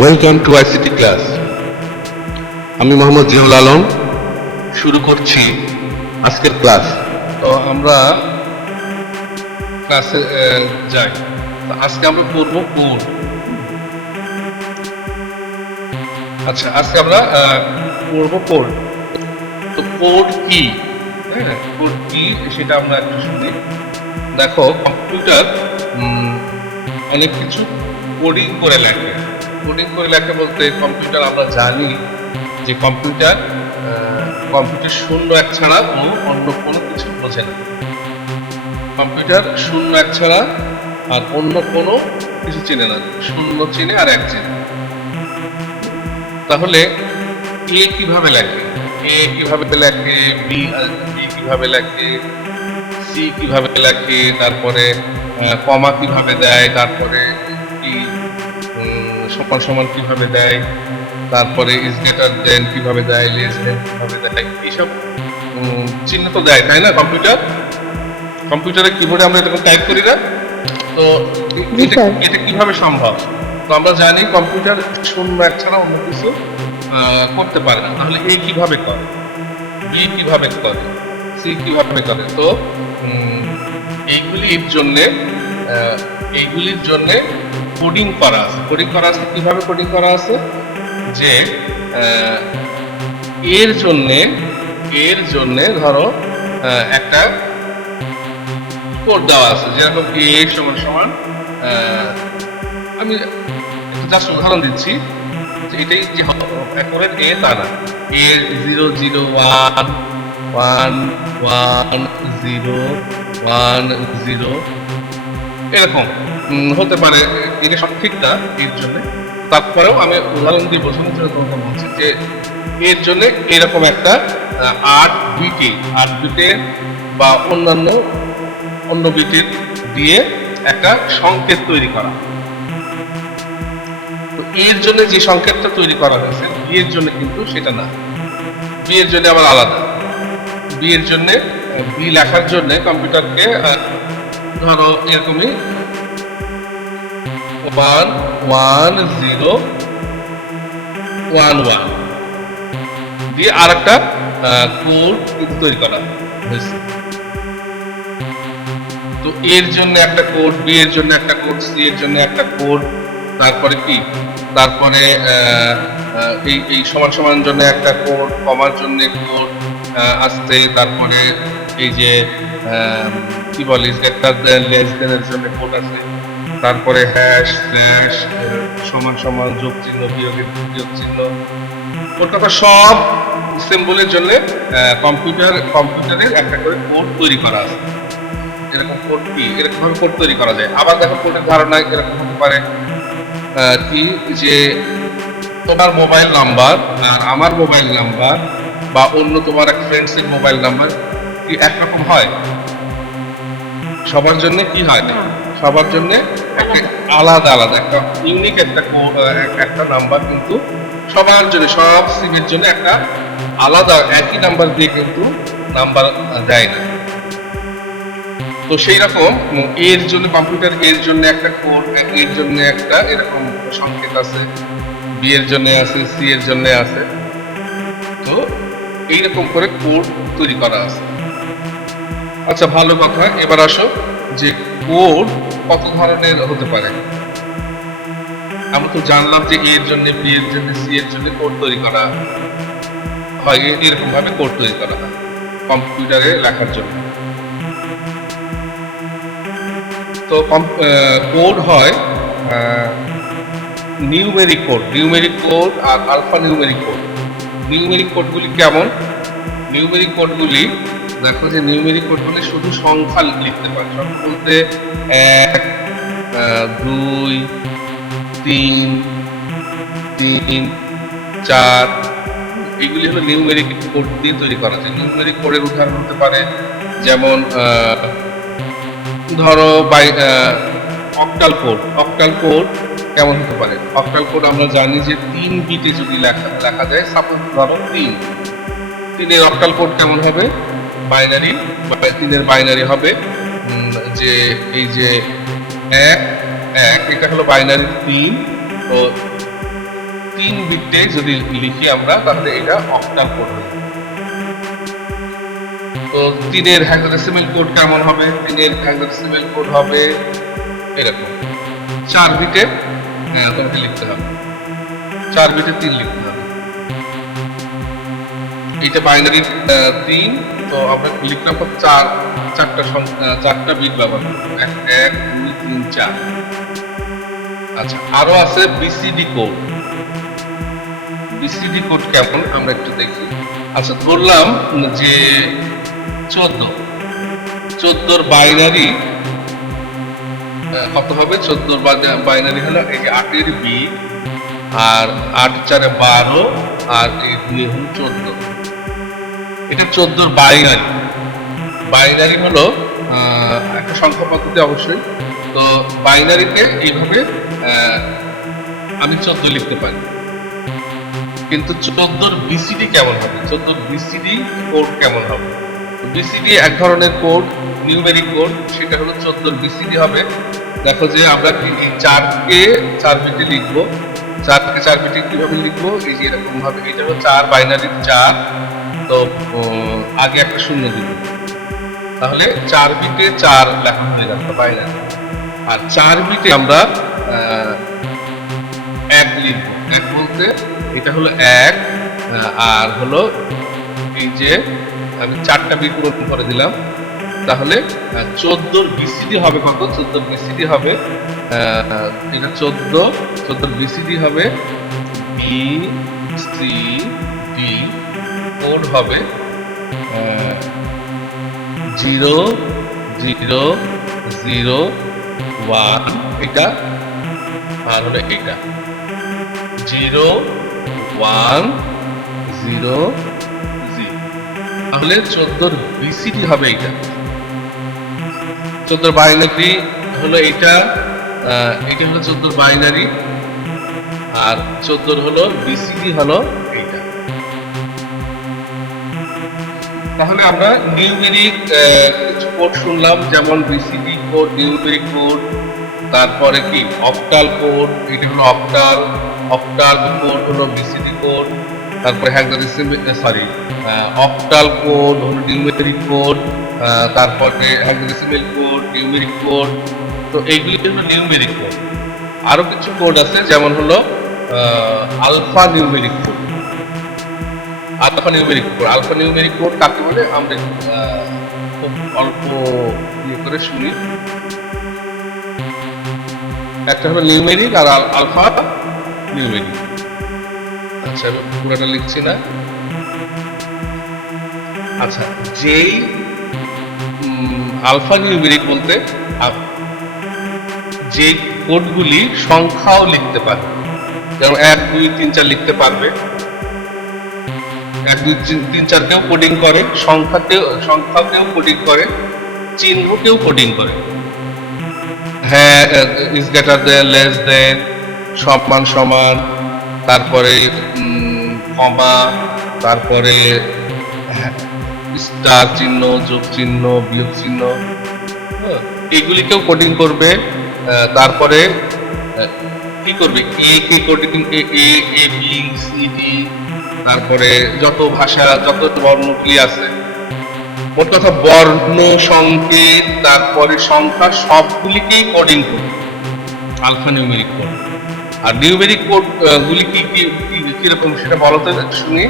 Welcome to ICT class. আমি মোহাম্মদ জিয়াউল আলম শুরু করছি আজকের ক্লাস। তো আমরা ক্লাসে যাই। তো আজকে আমরা পড়বো কোড। আচ্ছা, আজকে আমরা পড়বো কোড। তো কোড কি, হ্যাঁ কোড কি সেটা আমরা একটু শুনি। দেখো, কম্পিউটার অনেক কিছু কোডিং করে লেখে। কোডিং করে লেখে বলতে কম্পিউটার আমরা জানি যে কম্পিউটার শূন্য এক ছাড়া অন্য কোনো কিছু বোঝে না। কম্পিউটার শূন্য এক ছাড়া আর অন্য কোনো কিছু চেনে না, শূন্য চেনে আর এক চেনে। তাহলে এ কিভাবে লেখে, এ কিভাবে লেখে, বি কিভাবে লেখে, সি কিভাবে লেখে, তারপরে কমা কিভাবে দেয়, তারপরে কি সমান সমান কিভাবে দেয়, তারপরে ইজ গ্রেটার দেন কিভাবে দেয়, লেস দেন কিভাবে দেয়, এইসব চিহ্ন তো দেয়, তাই না? কম্পিউটারের কিবোর্ডে আমরা এরকম টাইপ করি না। তো এটা কিভাবে সম্ভব? তো আমরা জানি কম্পিউটার শূন্য এক ছাড়া অন্য কিছু করতে পারে না। তাহলে এ কিভাবে করে, বি কিভাবে করে, সি কিভাবে করে? তো এইগুলির জন্য কোডিং করা আছে। কোডিং করা আছে কিভাবে? কোডিং করা আছে যে এর জন্য ধরো একটা কোড দেওয়া আছে, যেরকম এ সমান সমান আমি জাস্ট উদাহরণ দিচ্ছি যে এটাই যে একেবারে এ তা না, এ 001111010 এরকম হতে পারে। এটা সব ঠিক না এর জন্য, তারপরেও আমি উদাহরণ দিয়ে বোঝানোর জন্য তোমাকে বলছি যে এর জন্য এরকম একটা 8 বিটের বা অন্য বিটের দিয়ে একটা সংকেত তৈরি করা। তো এর জন্য যে সংকেতটা তৈরি করা হয়েছে, বি এর জন্য কিন্তু সেটা না। বি এর জন্য আবার আলাদা। বি এর জন্য, বি লেখার জন্য কম্পিউটারকে ধরো এরকমই 11011 দিয়ে আর একটা কোড তৈরি করা হয়েছে। তো এর জন্য একটা কোড, বি এর জন্য একটা কোড, সি এর জন্য একটা কোড, তারপরে কি, তারপরে এই সমান সমান জন্য একটা কোড, কমার জন্য কোড আসছে, তারপরে এই যে কি বলে গ্রেটার দেন লেস দেনের জন্য কোড আছে, তারপরে হ্যাশ স্ল্যাশ সমান সমান যোগ চিহ্ন বিয়োগ চিহ্ন, ওর কথা সব সিম্বলের জন্য কম্পিউটারের একটা করে কোড তৈরি করা আছে। এরকম কোড কি, এরকম ভাবে কোড তৈরি করা যায়। আবার দেখো কোডের ধারণা এরকম হতে পারে কি, যে তোমার মোবাইল নাম্বার আর আমার মোবাইল নাম্বার বা অন্য তোমার এক ফ্রেন্ডসের মোবাইল নাম্বার কি একরকম হয়? সবার জন্য কি হয়? সবার জন্য একটা আলাদা একটা ইউনিক একটা নাম্বার কিন্তু সবার জন্য, সব সিমের জন্য একটা আলাদা একই নাম্বার দিয়ে কিন্তু নাম্বার দেয় না। তো সেই রকম এর জন্য কম্পিউটার এর জন্য একটা কোড, এর জন্য একটা এরকম সংকেত আছে, বি এর জন্য আছে, সি এর জন্য আছে। তো এইরকম করে কোড তৈরি করা আছে। আচ্ছা, ভালো কথা। এবার আসো যে কোড কত ধরনের হতে পারে। আমরা তো জানলাম যে এর জন্য, বি এর জন্য, সি এর জন্য কোড তৈরি করা হয়, এরকম ভাবে কোড তৈরি করা হয় কম্পিউটারে লেখার জন্য। তো কোড হয় নিউমেরিক কোড আর আলফা নিউমেরিক কোড। নিউমেরিক কোডগুলি কেমন? নিউমেরিক কোডগুলি দেখো যে নিউমেরিক কোডগুলি শুধু সংখ্যা লিখতে পারে। সংখ্যা বলতে 1 2 3 3 4, এগুলি হলো নিউমেরিক কোড দিয়ে তৈরি করা যায়। নিউমেরিক কোডের উদাহরণ হতে পারে যেমন ধরো অক্টাল কোড কেমন হতে পারে? অক্টাল কোড আমরা জানি যে 3 বিটে যদি লেখা যায়, সাপোজ ধরো 3 এর অক্টাল কোড কেমন হবে? বাইনারি, 3 এর বাইনারি হবে যে এই যে 1 1, এটা হলো বাইনারি 3। তো বিটে যদি লিখি আমরা তাহলে এটা অক্টাল কোড হবে। তো 3 এর হেক্সাডেসিমাল কোড কেমন হবে? 3 এর হেক্সাডেসিমাল কোড হবে এরকম 4 বিটে তোমাকে লিখতে হবে, 4 বিটে 3 লিখতে হবে। এটা বাইনারি 3, তো আমরা লিখলাম 4টা বিট ব্যবহার করব, 1 2 3 4। আচ্ছা, আরো আছে বিসিডি কোড। বিসিডি কোড কেমন আমরা একটু দেখি। আচ্ছা, ধরলাম যে 14 বাইনারি কত হবে? 14 বাইনারি হলো এই যে 8 এর বিট, আর 8 4 12, আর এই 2 হলো 14। এটা 14 বাইনারি। বাইনারি হলো একটা সংখ্যা পদ্ধতি অবশ্যই। তো বাইনারিতে এইভাবে আমি 14 লিখতে পারি। কিন্তু 14 বিসিডি কেমন হবে? 14 বিসিডি কোড কেমন হবে? বিসিডি এক ধরনের কোড, নিউমেরিক কোড, সেটা হলো 14 বিসিডি হবে। দেখো যে আমরা এই 4কে 4 বিটে লিখবো। 4কে 4 বিটে কিভাবে লিখবো? এই যে এরকম ভাবে, এটা হলো 4 বাইনারি 4, তো আগে একটা শূন্য দিব, তাহলে 4 বিটে 4 লেখা হয়ে গেল বাইনারি। আর 4 বিটে আমরা 1 লিখবো। 1 বলতে এটা হলো 1, আর হলো এই যে আমি 4টা বিট পূরণ করে দিলাম, তাহলে 14 বিসিডি হবে কত? 14 বিসিডি হবে এটা 14 বিসিডি হবে বি সি ডি, কোড হবে 0 0 0 1, এটা আর হলো এটা 0 1 0 0, তাহলে 14 বিসিডি হবে এটা। 14 বাইনারি হলো এটা, এটা হলো 14 বাইনারি, আর 14 হলো বিসিডি হলো এইটা। তাহলে আমরা নিউমেরিক কিছু কোড শুনলাম, যেমন বিসিডি কোড, নিউমেরিক কোড, তারপরে কি অক্টাল কোড, এটা হলো অক্টাল কোড হলো বিসিডি কোড, তারপরে অক্টাল কোড হলো নিউমেরিক কোড, তারপরে হেক্সাডেসিমাল কোড, নিউমেরিক কোড। তো এইগুলি হলো নিউমেরিক কোড। আরো কিছু কোড আছে, যেমন হলো alpha numeric code. Alpha numeric code কাকে বলে আমরা খুব অল্প ইয়ে করে শুনি। একটা হলো নিউমেরিক আর আলফা নিউমেরিক। আচ্ছা, আমি পুরোটা লিখছি না। আচ্ছা, যেই আলফা নিউমেরিক বলতে যে কোডগুলি সংখ্যাও লিখতে পারে, যেমন 1 2 3 4 লিখতে পারবে, 1 2 3 4 কেও কোডিং করে, সংখ্যাকেও কোডিং করে, চিহ্নকেও কোডিং করে। হ্যাঁ, ইজ গ্রেটার দেন, লেস দেন, সমান সমান, তারপরে কমা, তারপরে স্টার চিহ্ন, যোগ চিহ্ন, বিয়োগ চিহ্ন, এগুলিকেও কোডিং করবে। তারপরে কি করবে? এ কে coding, A B C D, তারপরে যত ভাষা, যত বর্ণগুলি আছে, মোট কথা বর্ণ, সংকেত, তারপরে সংখ্যা, সবগুলিকেই কোডিং করবে আলফা নিউমেরিক কোড। আর নিউমেরিক কোড গুলি কিরকম সেটা বলো তো শুনি।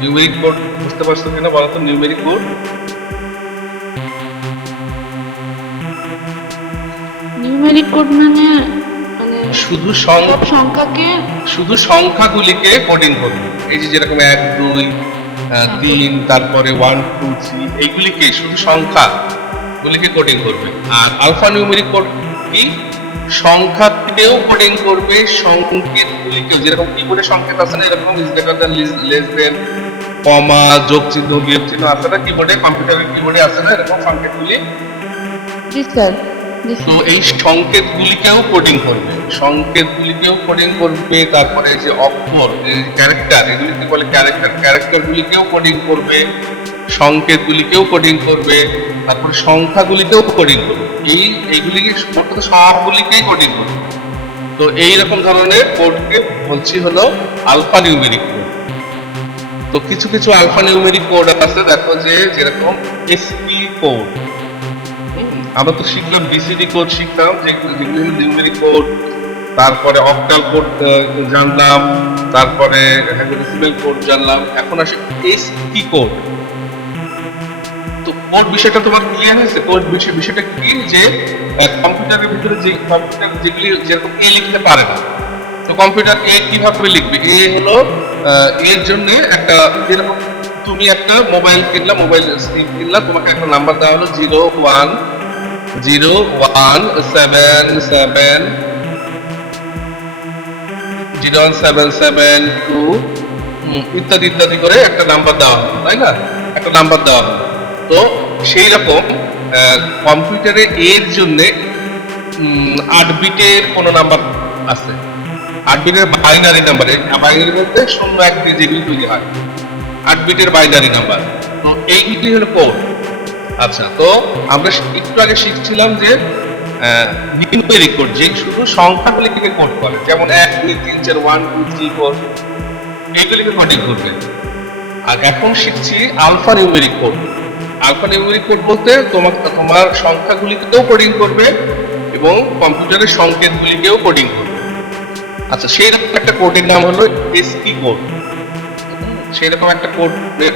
নিউমেরিক কোড বুঝতে পারছো কিনা বলো তো? নিউমেরিক কোড মানে শুধু সংখ্যাগুলিকে কোডিং করবে। এই যে যেরকম 1 2 3, তারপরে 1 2 3, এইগুলিকে শুধু সংখ্যাগুলিকে কোডিং করবে। আর আলফা নিউমেরিক কোড কি? সংখ্যাকেও কোডিং করবে, সংকেতগুলিকেও, যেরকম কিবোর্ডে সংকেত আছে না, এরকম is greater than, less than, comma, যোগ চিহ্ন, বিয়োগ চিহ্ন আছে না কিবোর্ডে, কম্পিউটারের কিবোর্ডে আছে না এরকম সংকেতগুলি? জি স্যার। তো এই সংকেতগুলিকেও কোডিং করবে, তারপরে যে অক্ষর, ক্যারেক্টার, এগুলিকে বলে ক্যারেক্টারগুলিকেও কোডিং করবে, সংকেতগুলিকেও কোডিং করবে, তারপরে সংখ্যাগুলিকেও কোডিং করবে। এইগুলিকে সবগুলিকেই কোডিং করবে। তো এইরকম ধরনের কোডকে বলছি হলো আলফা নিউমেরিক কোড। তো কিছু কিছু আলফা নিউমেরিক কোড আছে, দেখো যে যেরকম এসপি কোড। আমরা তো শিখলাম বিসিডি কোড শিখলাম, যেগুলো নিউমেরিক কোড, তারপরে অক্টাল কোড জানলাম, তারপরে হেক্সাডেসিমাল কোড জানলাম। এখন আসি এসপি কোড। তো কোড বিষয়টা তোমার ক্লিয়ার হয়েছে? কোড বিষয়টা কি, যে কম্পিউটারের ভিতরে যে কম্পিউটার যেগুলি যেরকম এ লিখতে পারে না, তো কম্পিউটার এ কিভাবে লিখবে? এ হলো এর জন্য একটা, যেরকম তুমি একটা মোবাইল কিনলা, মোবাইল সিম কিনলা, তোমাকে একটা নাম্বার দেওয়া হলো 010772 ইত্যাদি ইত্যাদি করে একটা নাম্বার দেওয়া হলো, তাই না? একটা নাম্বার দেওয়া হলো। তো সেই রকম কম্পিউটারে এর জন্য 8 বিটের কোনো নাম্বার আছে, 8 বিটের বাইনারি নাম্বার। বাইনারি বলতে 0 1 2 যেগুলি তৈরি হয়, 8 বিটের বাইনারি নাম্বার। তো এইগুলি হলো কোড। আচ্ছা, তো আমরা একটু আগে শিখছিলাম যে নিউমেরিক কোড, যে শুধু সংখ্যাগুলিকে কোড করে, যেমন 1 2 3 4 1 2 3 4 এইগুলিকে কোডিং করবে। আর এখন শিখছি alpha numeric code. Alpha numeric code বলতে তোমার সংখ্যাগুলিকেও কোডিং করবে এবং কম্পিউটারের সংকেতগুলিকেও কোডিং করবে। আচ্ছা, সেই রকম একটা কোডের নাম হলো এসকি কোড। সেই রকম একটা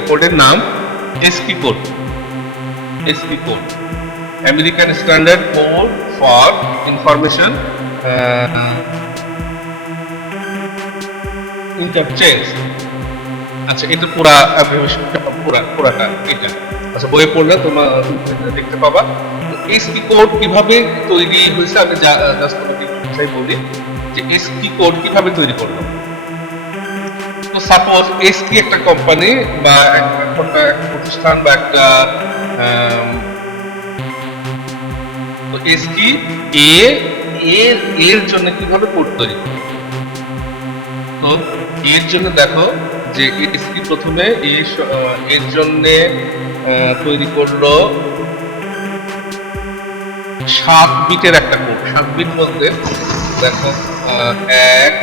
কোডের নাম ASCII code. ASCII code, American standard code for information interchange. আচ্ছা, এটা পুরাটা এটা। আচ্ছা, বইয়ে পড়লে তোমরা দেখতে পাবা। এসকি কোড কিভাবে তৈরি হয়েছে আমি জাস্ট তোমাকে একটু বলি যে এসকি কোড কিভাবে তৈরি করলো। তো সাপোজ এসকি একটা কোম্পানি বা একটা প্রতিষ্ঠান বা একটা তো এসকি এর জন্য কিভাবে কোড তৈরি করলো। তো এর জন্য দেখো যে এসকি প্রথমে এর জন্য তৈরি করলো 7 বিটের একটা কোড। 7 বিট বলতে দেখো 1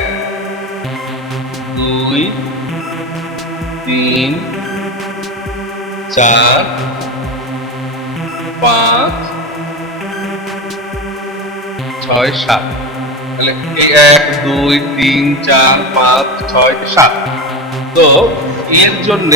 2 3 4 5 6 7। তাহলে 1 2 3 4 5 6 7। তো এর জন্য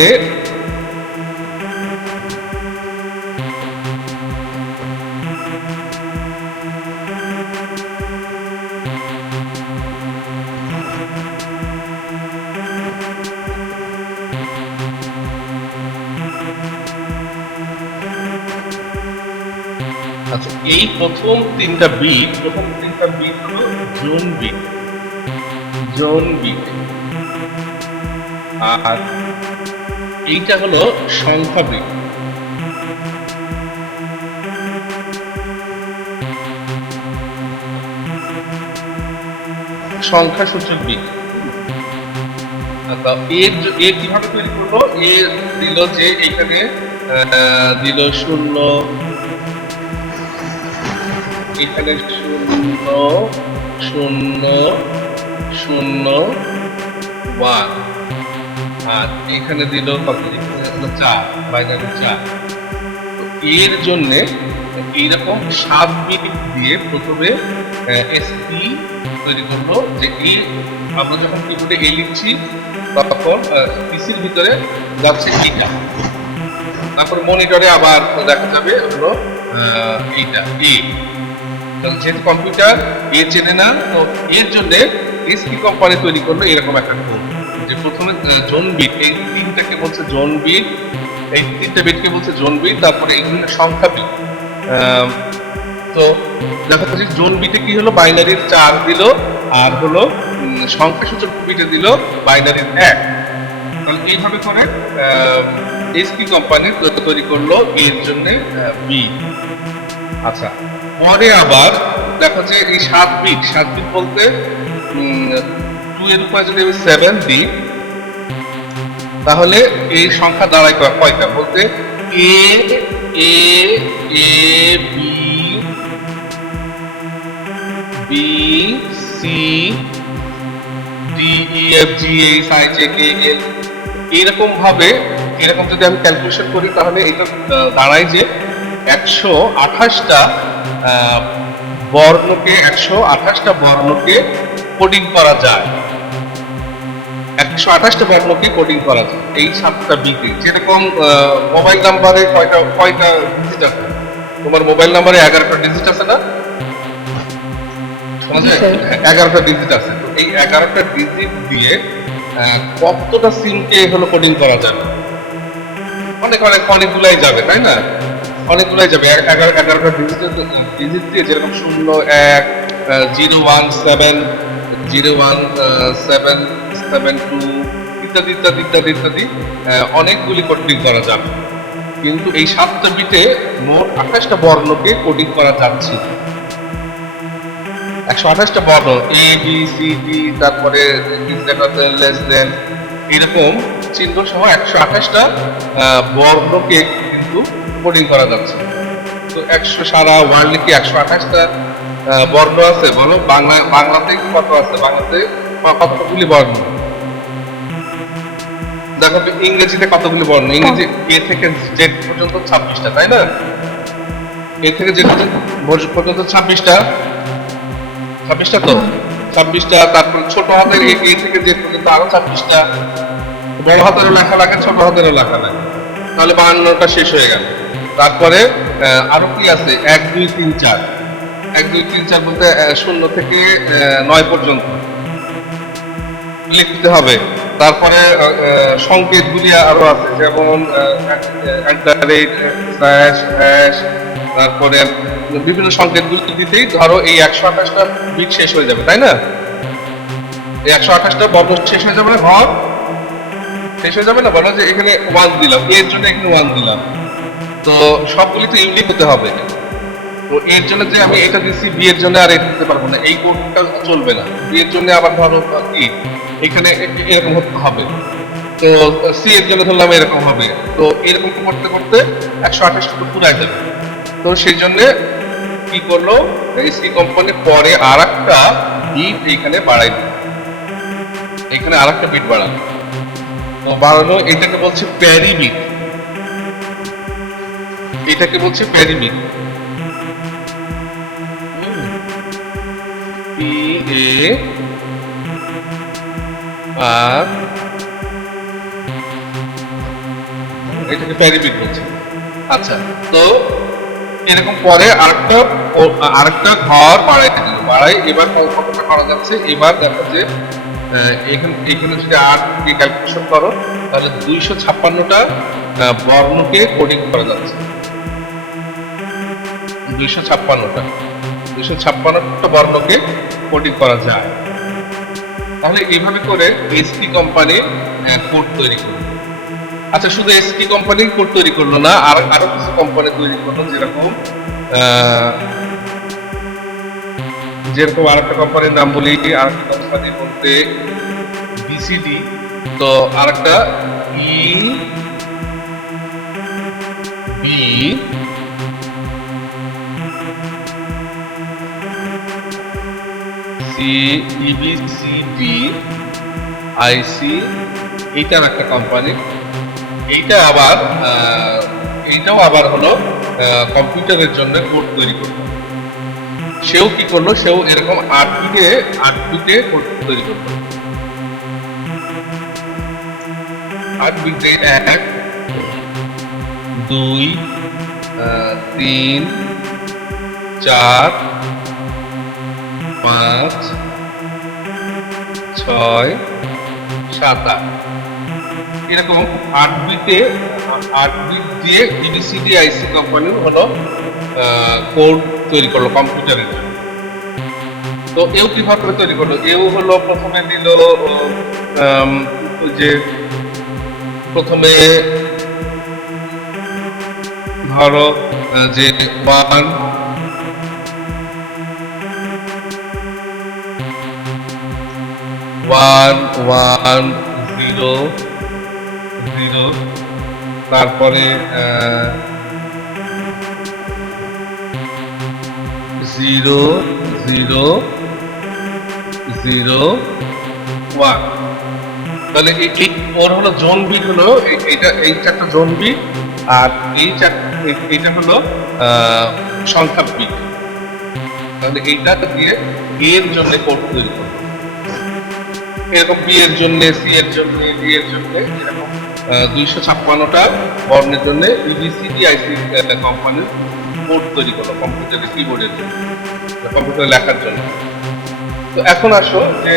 আচ্ছা, এই প্রথম তিনটা বিট হলো জোন বিট, আর এইটা হলো সংখ্যা বিট। সংখ্যা সূচক বিট। এর কিভাবে তৈরি করবো? এর দিল যে এখানে দিল 0, এখানে 0 0 0 1, আর এখানে দিল কত? 4, বাইনারি 4। এর জন্য এইরকম 7 বিট দিয়ে প্রথমে এসপি তৈরি করলো, যে এই আমরা যখন কিবোর্ডে এ লিখছি তখন পিসির ভিতরে যাচ্ছে এইটা, তারপর মনিটরে আবার দেখা যাবে হলো এইটা এ। যেহেতু কম্পিউটার এ চেনে না, তো এর জন্য এসপি কোম্পানি তৈরি করলো এরকম একটা কোড, যে প্রথমে জোন বিট, এই তিনটাকে বলছে জোন বিট, এই তিনটা বিটকে বলছে জোন বিট, তারপরে এইগুলো সংখ্যা বিট। তো দেখা যাচ্ছে জোন বিটে কি হলো, বাইনারির 4 দিল, আর হলো সংখ্যা সূচক বিটে দিল বাইনারির 1। তাহলে এইভাবে করে এসপি কোম্পানি তৈরি করলো এর জন্য বি। আচ্ছা, পরে আবার দেখো যে এই 7 বিট বলতে 2 এর উপরে যদি আমি 7 দিই, তাহলে এই সংখ্যা দাঁড়ায় কয়টা? বলতে A A A B B C D E F G H I J K L, এরকম ভাবে এরকম যদি আমি ক্যালকুলেশন করি তাহলে এটা দাঁড়ায় যে 128টা বর্ণকে 128টা বর্ণকে কোডিং করা যায়। 128টা বর্ণকে কোডিং করা যায় এই 7টা বিটে। যেরকম মোবাইল নাম্বারে কয়টা ডিজিট আছে? তোমার মোবাইল নাম্বারে 11টা ডিজিট আছে না? জি স্যার। 11টা ডিজিট আছে। তো এই 11টা ডিজিট দিয়ে কতটা সিমকে হলো কোডিং করা যাবে? অনেকগুলাই যাবে, তাই না? অনেকগুলাই যাবে। 11টা ডিজিট দিয়ে যেরকম 0 1 0 1 7 0 1 7 7 2 ইত্যাদি ইত্যাদি ইত্যাদি ইত্যাদি অনেকগুলি কোডিং করা যাবে। কিন্তু এই 7টা বিটে মোট 28টা বর্ণকে কোডিং করা যাচ্ছে। 128টা বর্ণ এ বি সি ডি, তারপরে লেস দেন, এরকম চিহ্ন সহ 128টা বর্ণকে কিন্তু কোডিং করা যাচ্ছে। তো 100 সারা ওয়ার্ল্ডে কি 128টা বর্ণ আছে? বলো বাংলাতে কত আছে? বাংলাতে কতগুলি বর্ণ? দেখো তো ইংরেজিতে কতগুলি বর্ণ? ইংরেজি এ থেকে জেড পর্যন্ত 26টা, তাই না? এ থেকে জেড পর্যন্ত 26টা তো 26টা। তারপর ছোট হাতের এ থেকে জেড পর্যন্ত আরো 26টা। বড় হাতেরও লেখা লাগে, ছোট হাতেরও লেখা লাগে, তাহলে 52টা শেষ হয়ে গেল। তারপরে আরো কি আছে? 1 2 3 4, 1 2 3 4 বলতে 0 থেকে 9 পর্যন্ত লিখতে হবে। তারপরে সংকেতগুলি আরো আছে, যেমন তারপরে বিভিন্ন সংকেতগুলি দিতেই ধরো এই 128টা বিট শেষ হয়ে যাবে, তাই না? এই 128টা বর্ণ শেষ হয়ে যাবে না? ঘর শেষ হয়ে যাবে না? বলো যে এখানে 1 দিলাম, এর জন্য এখানে 1 দিলাম, তো সবগুলি তো ইউনিক হতে হবে। তো এর জন্য যে আমি এটা দিচ্ছি, বি এর জন্য আর এটা দিতে পারবো না, এই কোডটা চলবে না। বি এর জন্য আবার ধরো কি এখানে এরকম হতে হবে, তো সি এর জন্য ধরলাম এরকম হবে। তো এরকম করতে করতে 128টা তো পুরাই যাবে। তো সেই জন্য কি করলো এই সি কোম্পানি পরে আর একটা বিট এখানে বাড়াই দিল, এখানে আর একটা বিট বাড়ালো। বাড়ানো এটাকে বলছে প্যারি বিট, এটাকে বলছে প্যারি বিট। পি এ আর এটাকে প্যারি বিট বলছে। আচ্ছা, তো এরকম পরে আরেকটা ঘর বাড়াই। এবার কতটা করা যাচ্ছে? এবার দেখো যে এখানে যদি 8 দিয়ে ক্যালকুলেশন করো তাহলে 256টা বর্ণকে কোডিং করা যাচ্ছে। 256টা বর্ণকে কোডিং করা যায়। তাহলে এইভাবে করে এসপি কোম্পানি কোড তৈরি করলো। আচ্ছা, শুধু এসপি কোম্পানি কোড তৈরি করলো না, আরো কিছু কোম্পানি তৈরি করলো, যেরকম আরেকটা কোম্পানির নাম বলি। আরেকটা কোম্পানি বলতে বিসিডি, তো আরেকটা ই বি সি ইবিসিডি আইসি, এইটার একটা কোম্পানি। এইটাও আবার হলো কম্পিউটারের জন্য কোড তৈরি করলো। সেও কি করলো? সেও এরকম 8 বিটে কোড তৈরি করলো। 8 বিটে 1 2 3 4 5 6 7 8 এরকম 8 বিট দিয়ে ইবিসিডি আইসি কোম্পানির হলো কোড তৈরি করলো কম্পিউটারের জন্য। তো এও কিভাবে তৈরি করলো? এও হলো প্রথমে দিল যে প্রথমে ধরো যে 1 1 1 0 0, তারপরে 0 0 0 1। তাহলে ওর হলো জোন বিট হলো এই চারটা জোন বিট, আর এইটা হলো সংখ্যা বিট। তাহলে এইটা দিয়ে এ এর জন্য কোড তৈরি করবো, এরকম বি এর জন্য, সি এর জন্য, ডি এর জন্য, এরকম 256টা বর্ণের জন্য EBCDIC কোম্পানির কোড তৈরি করলো কম্পিউটারের কিবোর্ডের জন্য, কম্পিউটারে লেখার জন্য। তো এখন আসো যে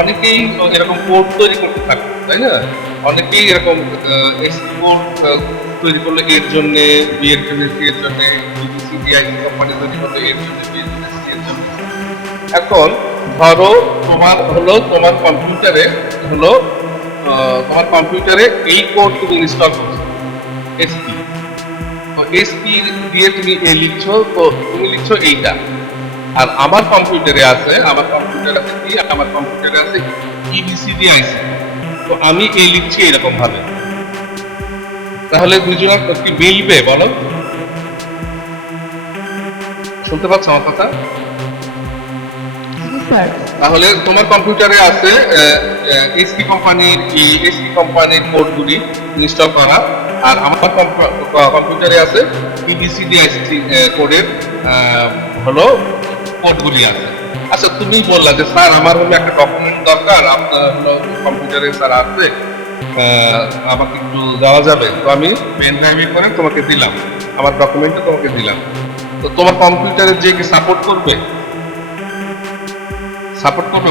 অনেকেই এরকম কোড তৈরি করতে থাকে, তাই না? অনেকেই এরকম এসি কোড তৈরি করলো এর জন্য, বি এর জন্য, সি এর জন্য, EBCDIC কোম্পানি তৈরি করলো এর জন্য, বি এর জন্য, সি এর জন্য। এখন ধরো তোমার কম্পিউটারে এই কোড তুমি ইনস্টল করছো এসপি, তো এসপি দিয়ে তুমি লিখছো, তো তুমি লিখছো এইটা। আর আমার কম্পিউটারে আছে EBCDIC, তো আমি লিখছি এরকম ভাবে। তাহলে দুজনের কি মিলবে বলো? শুনতে পাচ্ছ আমার কথা? জি স্যার। তাহলে তোমার কম্পিউটারে আছে এসপি কোম্পানির কোডগুলি ইনস্টল করা, আর আমার কম্পিউটারে আছে EBCDIC কোডের হলো কোডগুলি আছে। আচ্ছা, তুমি বললা যে স্যার আমার হলো একটা ডকুমেন্ট দরকার, আপনার হলো কম্পিউটারে স্যার আছে, আমাকে একটু দেওয়া যাবে? তো আমি পেন ড্রাইভে করে তোমাকে দিলাম, আমার ডকুমেন্টটা তোমাকে দিলাম। তো তোমার কম্পিউটারে যে কি সাপোর্ট করবে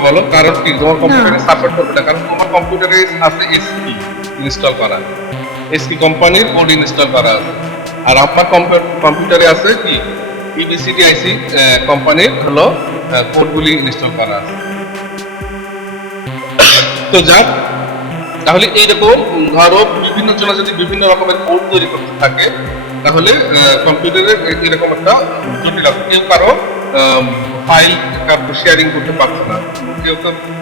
বলো? কারণ কি তোমার কম্পিউটারে সাপোর্ট করবে না, কারণ তোমার কম্পিউটারে আছে এসপি ইনস্টল করা, এসপি কোম্পানির কোড ইনস্টল করা আছে। আর আমার কম্পিউটারে আছে কি EBCDIC কোম্পানির হলো কোডগুলি ইনস্টল করা আছে। তো যাক, তাহলে এইরকম ধরো বিভিন্ন জনে যদি বিভিন্ন রকমের কোড তৈরি করতে থাকে, তাহলে কম্পিউটারে এরকম একটা জটিলতা, কেউ কারো ফাইল শেয়ারিং করতে পারছে না,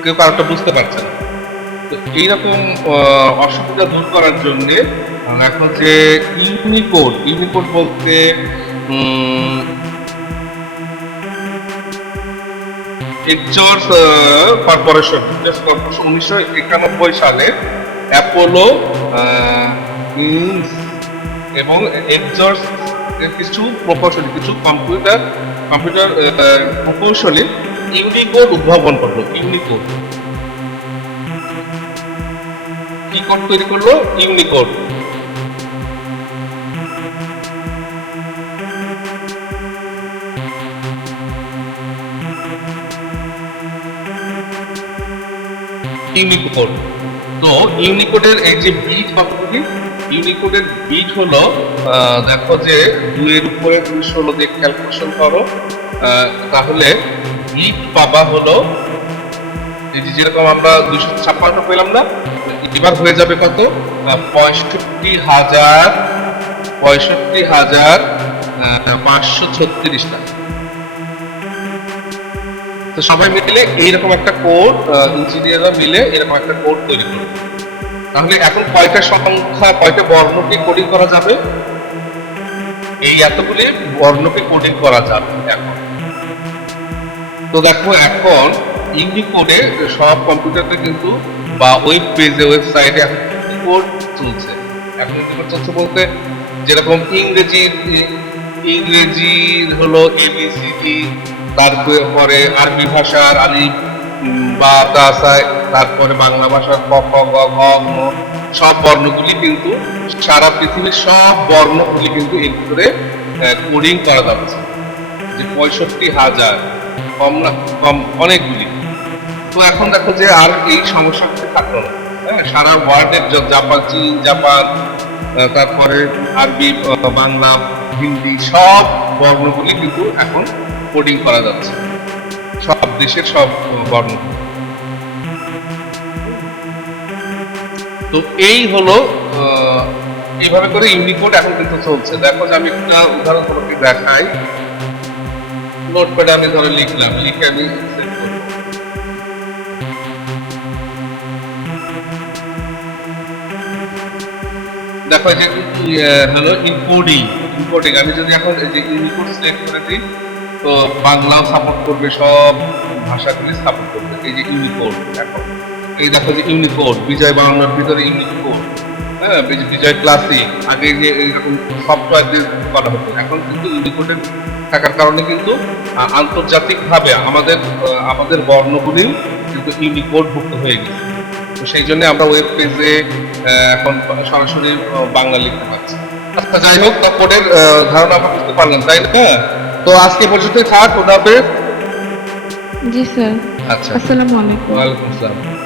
কেউ কারোটা বুঝতে পারছে না। তো এইরকম অসুবিধা দূর করার জন্য এখন যে ইউনিকোড বলতে এক্সজর্স কর্পোরেশন 1991 সালে অ্যাপোলো এবং এক্সজর্স কিছু কম্পিউটার প্রকৌশলী ইউনিকোড উদ্ভাবন করলো। ইউনিকোড কি কোড তৈরি করলো? ইউনিকোড। তো ইউনিকোডের এই যে বিট কতগুলি, ইউনিকোডের বিট হলো দেখো যে 2 এর উপরে 216 দিয়ে ক্যালকুলেশন করো, তাহলে বিট পাবা হলো এই যে যেরকম আমরা 256টা পেলাম না, এবার হয়ে যাবে কত? 65,536টা। তো সবাই মিলে এইরকম একটা কোড, ইঞ্জিনিয়াররা মিলে এরকম একটা কোড তৈরি করবে। তাহলে এখন কয়টা বর্ণকে কোডিং করা যাবে? এই এতগুলি বর্ণকে কোডিং করা যাবে এখন। তো দেখো এখন ইউনিকোডে সব কম্পিউটারে কিন্তু বা ওয়েবসাইটে এখন কোড চলছে। এখন কোড চলছে বলতে যেরকম ইংরেজির হলো ABCD, তারপরে আরবি ভাষার আলিফ বা তাসায়, তারপরে বাংলা ভাষার ক খ গ ঘ ঙ, সব বর্ণগুলি কিন্তু সারা পৃথিবীর সব বর্ণগুলি কিন্তু এর ভিতরে কোডিং করা যাচ্ছে। যে 65,000 কম অনেকগুলি। তো এখন দেখো যে আর এই সমস্যা থাকলো না, সারা ওয়ার্ল্ডের জাপান, তারপরে আরবি, বাংলা, হিন্দি সব বর্ণগুলি কিন্তু এখন কোডিং করা যাচ্ছে, সব দেশের সব বর্ণ। তো এই হলো এইভাবে করে ইউনিকোড এখন কিন্তু চলছে। দেখো যে আমি একটা উদাহরণ তোমাকে দেখাই। নোটপ্যাডে আমি ধরে লিখলাম, লিখে আমি সেভ করব। দেখো যে হলো ইনকোডিং। আমি যদি এখন এই যে ইউনিকোড সিলেক্ট করে দিই, তো বাংলাও সাপোর্ট করবে, সব ভাষাগুলি সাপোর্ট করবে। এই যে ইউনিকোড এখন এই দেখো যে ইউনিকোড বিজয় বাংলার ভিতরে ইউনিকোড, হ্যাঁ বিজয় ক্লাসিক, আগে যে এরকম সফটওয়্যার দিয়ে করা হতো, এখন কিন্তু ইউনিকোডের থাকার কারণে কিন্তু আন্তর্জাতিকভাবে আমাদের বর্ণগুলিও কিন্তু ইউনিকোড ভুক্ত হয়ে গেছে। তো সেই জন্য আমরা ওয়েব পেজে এখন সরাসরি বাংলা লিখতে পারছি। আচ্ছা যাই হোক, বা কোডের ধারণা আপনারা বুঝতে পারলেন তাই না? তো আজকে পর্যন্তই থাক, খোদা হাফেজ। জি স্যার। আচ্ছা, আসসালামু আলাইকুম। ওয়ালাইকুম আসসালাম।